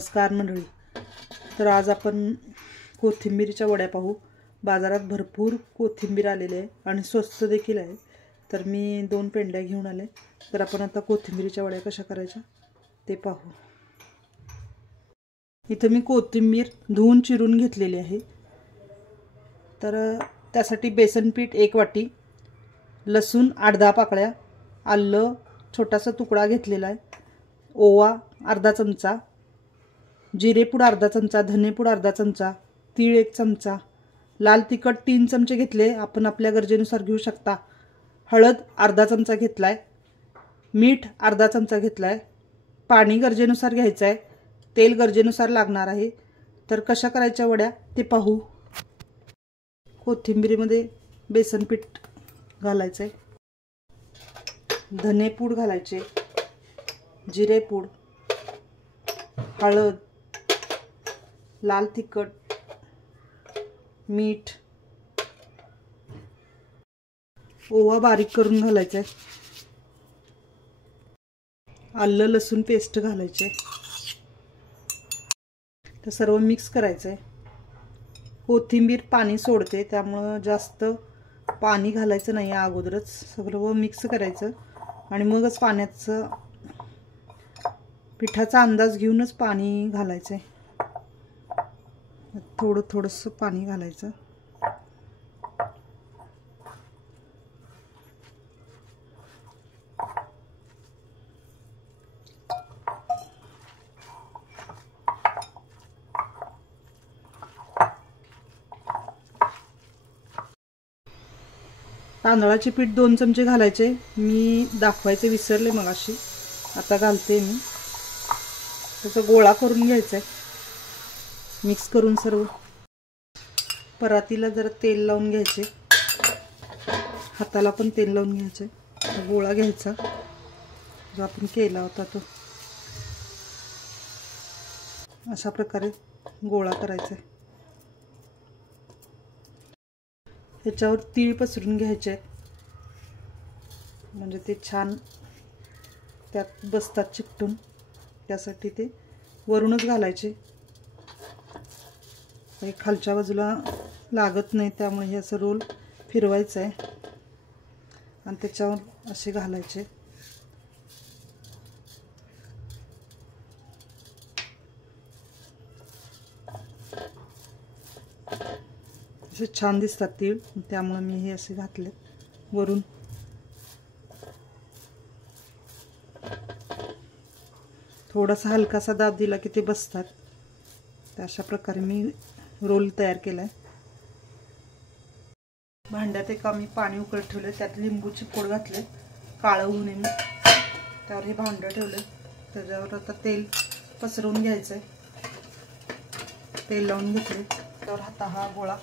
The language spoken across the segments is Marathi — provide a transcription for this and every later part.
नमस्कार मंडळी. तर आज आपण कोथिंबीरच्या वड्या पाहू. बाजारात भरपूर कोथिंबीर आलेली आहे आणि स्वस्त देखील आहे. तर मी 2 पेंड्या घेऊन आले. तर आपण आता कोथिंबीरच्या वड्या कशा करायच्या ते पाहू. इथं मी कोथिंबीर धुवून चिरून घेतलेली आहे. तर त्यासाठी बेसन पीठ 1 वाटी, लसूण 8-10 पाकळ्या, आलं छोटासा तुकडा घेतलेला आहे, ओवा अर्धा चमचा, जिरेपूड अर्धा चमचा, धनेपूड अर्धा चमचा, तीळ 1 चमचा, लाल तिखट 3 चमचे घेतले, आपण आपल्या गरजेनुसार घेऊ शकता, हळद अर्धा चमचा घेतलाय, मीठ अर्धा चमचा घेतलाय, पाणी गरजेनुसार घ्यायचं आहे, तेल गरजेनुसार लागणार आहे. तर कशा करायच्या वड्या ते पाहू. कोथिंबीरीमध्ये बेसन पीठ घालायचं आहे, धनेपूड घालायचे, जिरेपूड, हळद, लाल तिखट, मीठ, ओवा बारीक करून घालायचा आहे, आलं लसूण पेस्ट घालायचे. तर सर्व मिक्स करायचं आहे. कोथिंबीर पाणी सोडते त्यामुळे जास्त पाणी घालायचं नाही. अगोदरच सगळं मिक्स करायचं आणि मगच पाण्याचं पिठाचा अंदाज घेऊनच पाणी घालायचं आहे. थोडंसं पाणी घालायचं. तांदळाचे पीठ 2 चमचे घालायचे. मी दाखवायचे विसरले मगाशी, आता घालते मी. त्याचा गोळा करून घ्यायचा आहे, मिक्स करून सर्व. परातीला जरा तेल लावून घ्यायचे, हाताला पण तेल लावून घ्यायचे. गोळा घ्यायचा जो आपण केला होता तो, अशा प्रकारे गोळा करायचा आहे. ह्याच्यावर तीळ पसरून घ्यायचे म्हणजे ते छान त्यात बसतात चिकटून. त्यासाठी ते वरूनच घालायचे, खालच्या बाजूला लागत नाही, त्यामुळे हे असं रोल फिरवायचं आहे आणि त्याच्यावर असे घालायचे. असे छान दिसतात तीळ, त्यामुळे मी हे असे घातले वरून. थोडासा हलकासा दाब दिला की ते बसतात. तर अशा प्रकारे मी रोल तयार केलाय. भांड्यात एका मी पाणी उकळत ठेवले, त्यात लिंबूची फोड घातले काळं होऊ नये. त्यावर हे भांडं ठेवले, त्याच्यावर आता तेल पसरवून घ्यायचंय. तेल लावून घेतले, त्यावर हा गोळा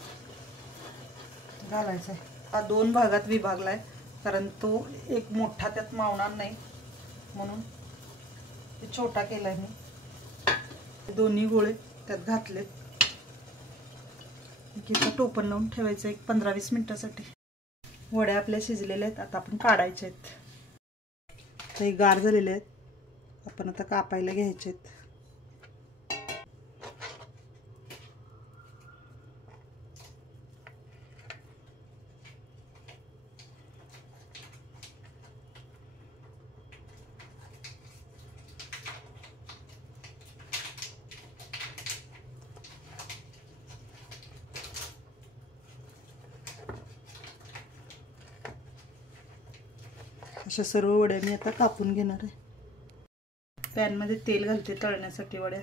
घालायचा आहे. हा 2 भागात विभागलाय, कारण तो एक मोठा त्यात मावणार नाही म्हणून ते छोटा केलाय मी. दोन्ही गोळे त्यात घातले की टोपण लावून ठेवायचं 15-20 मिनिटासाठी. वड्या आपल्या शिजलेल्या आहेत, आता आपण काढायच्या आहेत. ते गार झालेले आहेत, आपण आता कापायला घ्यायचे आहेत. अशा सर्व वड्या मी आता कापून घेणार आहे. पॅनमध्ये तेल घालते तळण्यासाठी वड्या.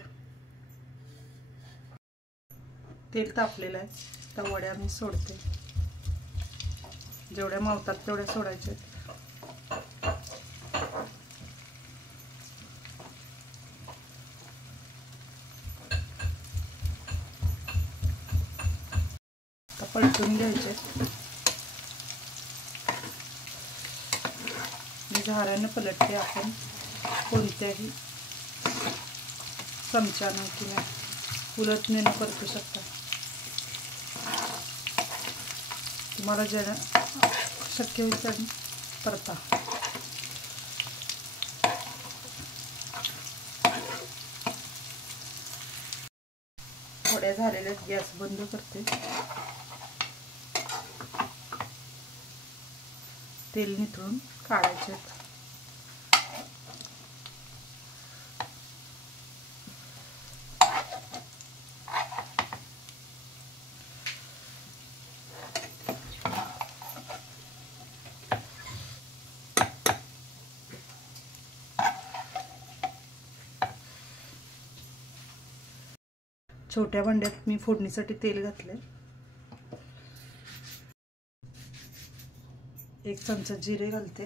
तेल तापलेलं आहे, त्या वड्या मी सोडते. जेवढ्या मावतात तेवढ्या सोडायच्या. आता पलटून घ्यायचे. झाऱ्याने पलटते आपण, कोणत्याही चमच्याने किंवा उलटणीने परतू शकता. तुम्हाला जे शक्य होईल त्याने परता. थोड्या झालेल्या गॅस बंद करते. तेल निथळून काढायचे. छोट्या भांड्यात मी फोडणीसाठी तेल घातले. 1 चमचा जिरे घालते.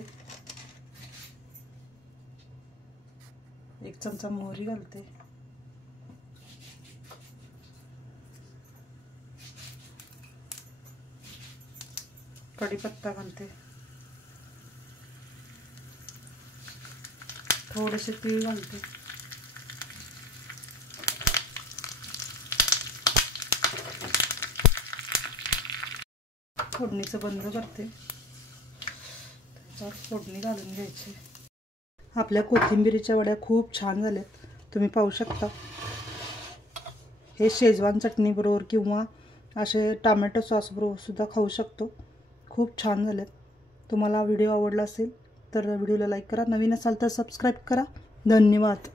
1 चमचा मोहरी घालते. कढीपत्ता घालते. थोडेसे तीळ घालते. फोडणीचं बंद करते. त्याच्यावर फोडणी घालून घ्यायची. आपल्या कोथिंबीरीच्या वड्या खूप छान झाल्यात. तुम्ही पाहू शकता. हे शेजवान चटणी बरोबर किंवा असे टोमॅटो सॉस बरोबर सुद्धा खाऊ शकतो. खूप छान झालेत. तुम्हाला व्हिडिओ आवडला असेल तर व्हिडिओला लाईक करा. नवीन असाल तर सबस्क्राईब करा. धन्यवाद.